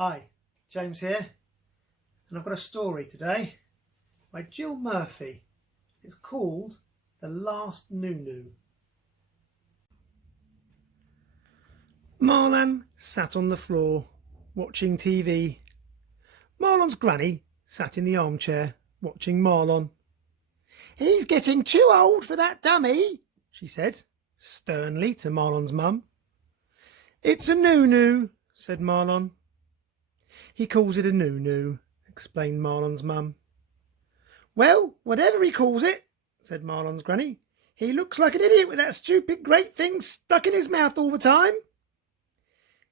Hi, James here, and I've got a story today by Jill Murphy. It's called The Last Noo-Noo. Marlon sat on the floor watching TV. Marlon's granny sat in the armchair watching Marlon. "He's getting too old for that dummy," she said sternly to Marlon's mum. "It's a noo-noo," said Marlon. "He calls it a noo-noo," explained Marlon's mum. "Well, whatever he calls it," said Marlon's granny, "he looks like an idiot with that stupid great thing stuck in his mouth all the time."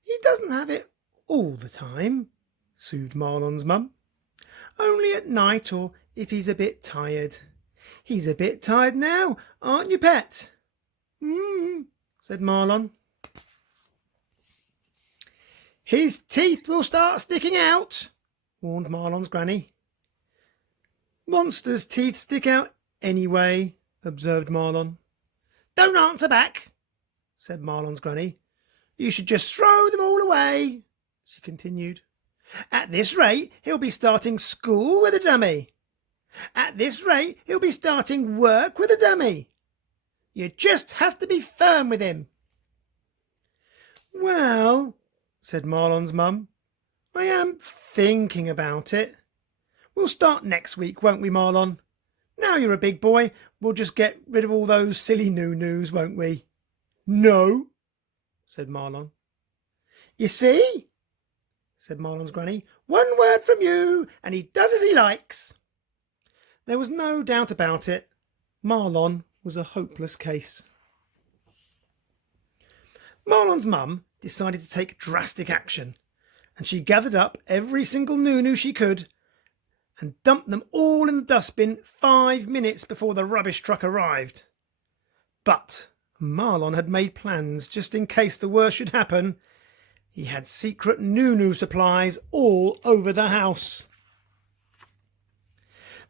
"He doesn't have it all the time," soothed Marlon's mum. "Only at night or if he's a bit tired. He's a bit tired now, aren't you, pet?" Said Marlon. "His teeth will start sticking out," warned Marlon's granny. "Monsters' teeth stick out anyway," observed Marlon. "Don't answer back," said Marlon's granny. "You should just throw them all away," she continued. "At this rate, he'll be starting school with a dummy. At this rate, he'll be starting work with a dummy. You just have to be firm with him." "Well," said Marlon's mum, "I am thinking about it. We'll start next week, won't we, Marlon? Now you're a big boy, we'll just get rid of all those silly noo-noos, won't we?" "No," said Marlon. "You see," said Marlon's granny, "one word from you and he does as he likes." There was no doubt about it. Marlon was a hopeless case. Marlon's mum decided to take drastic action, and she gathered up every single noo-noo she could and dumped them all in the dustbin 5 minutes before the rubbish truck arrived. But Marlon had made plans just in case the worst should happen. He had secret noo-noo supplies all over the house.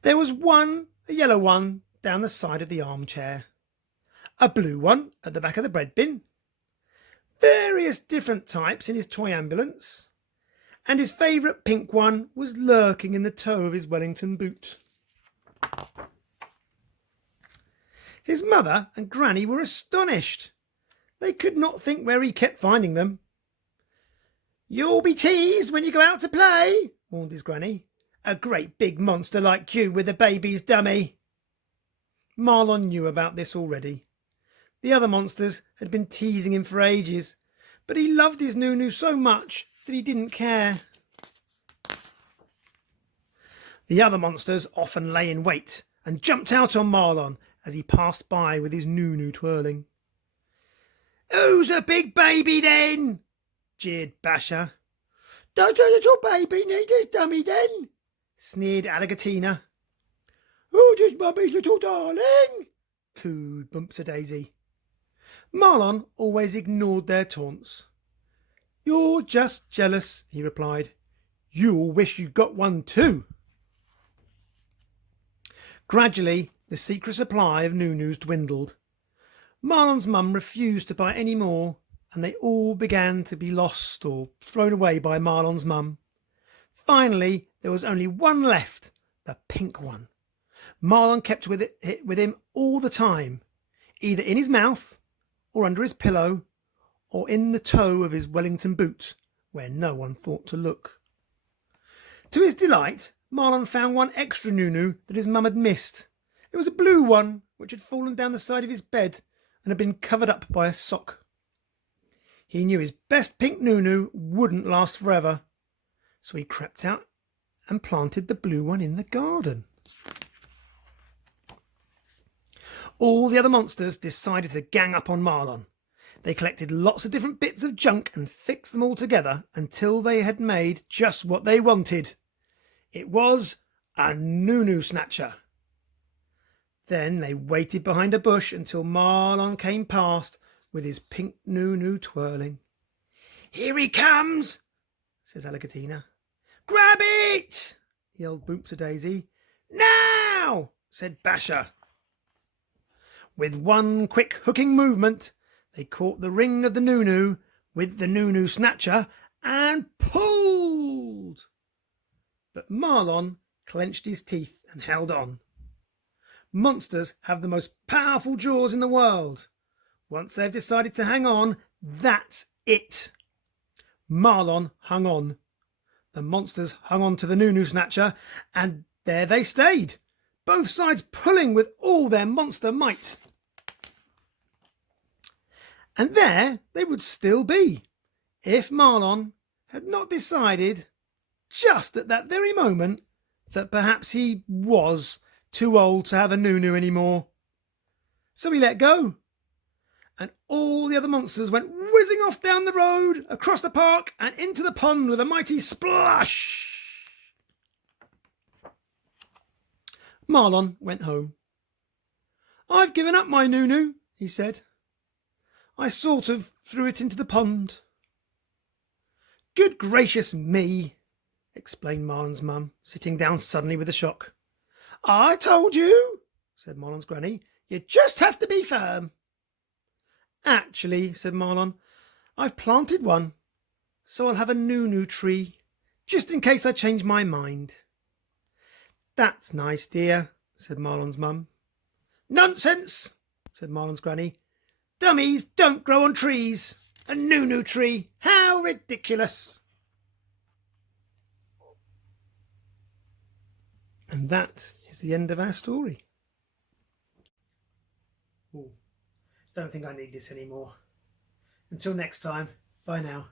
There was a yellow one down the side of the armchair, a blue one at the back of the bread bin, various different types in his toy ambulance, and his favourite pink one was lurking in the toe of his Wellington boot. His mother and granny were astonished. They could not think where he kept finding them. "You'll be teased when you go out to play," warned his granny. "A great big monster like you with a baby's dummy." Marlon knew about this already. The other monsters had been teasing him for ages, but he loved his noo-noo so much that he didn't care. The other monsters often lay in wait and jumped out on Marlon as he passed by with his noo-noo twirling. "Who's a big baby then?" jeered Basher. "Does a little baby need his dummy then?" sneered Alligatina. "Who's his mummy's little darling?" cooed Bumps-a-Daisy. Marlon always ignored their taunts. "You're just jealous," he replied. "You'll wish you got one too." Gradually, the secret supply of noo-noos dwindled. Marlon's mum refused to buy any more, and they all began to be lost or thrown away by Marlon's mum. Finally, there was only one left, the pink one. Marlon kept with him all the time, either in his mouth, or under his pillow, or in the toe of his Wellington boot, where no one thought to look. To his delight, Marlon found one extra noo-noo that his mum had missed. It was a blue one, which had fallen down the side of his bed and had been covered up by a sock. He knew his best pink noo-noo wouldn't last forever, so he crept out and planted the blue one in the garden. All the other monsters decided to gang up on Marlon. They collected lots of different bits of junk and fixed them all together until they had made just what they wanted. It was a noo-noo snatcher. Then they waited behind a bush until Marlon came past with his pink noo-noo twirling. "Here he comes," says Alligatina. "Grab it," yelled Boops-a-Daisy. "Now," said Basher. With one quick hooking movement, they caught the ring of the noo-noo with the noo-noo snatcher and pulled. but Marlon clenched his teeth and held on. Monsters have the most powerful jaws in the world. Once they've decided to hang on, that's it. Marlon hung on. The monsters hung on to the Noo-Noo snatcher, and there they stayed, both sides pulling with all their monster might. And there they would still be, if Marlon had not decided, just at that very moment, that perhaps he was too old to have a Noo-Noo anymore. So he let go, and all the other monsters went whizzing off down the road, across the park, and into the pond with a mighty splash. Marlon went home. "I've given up my Noo-Noo," he said. "I sort of threw it into the pond." "Good gracious me," explained Marlon's mum, sitting down suddenly with a shock. "I told you," said Marlon's granny. "You just have to be firm." "Actually," said Marlon, "I've planted one, so I'll have a Noo-Noo tree, just in case I change my mind." "That's nice, dear," said Marlon's mum. "Nonsense," said Marlon's granny. "Dummies don't grow on trees. A Noo-Noo tree. How ridiculous." And that is the end of our story. Ooh, don't think I need this anymore. Until next time, bye now.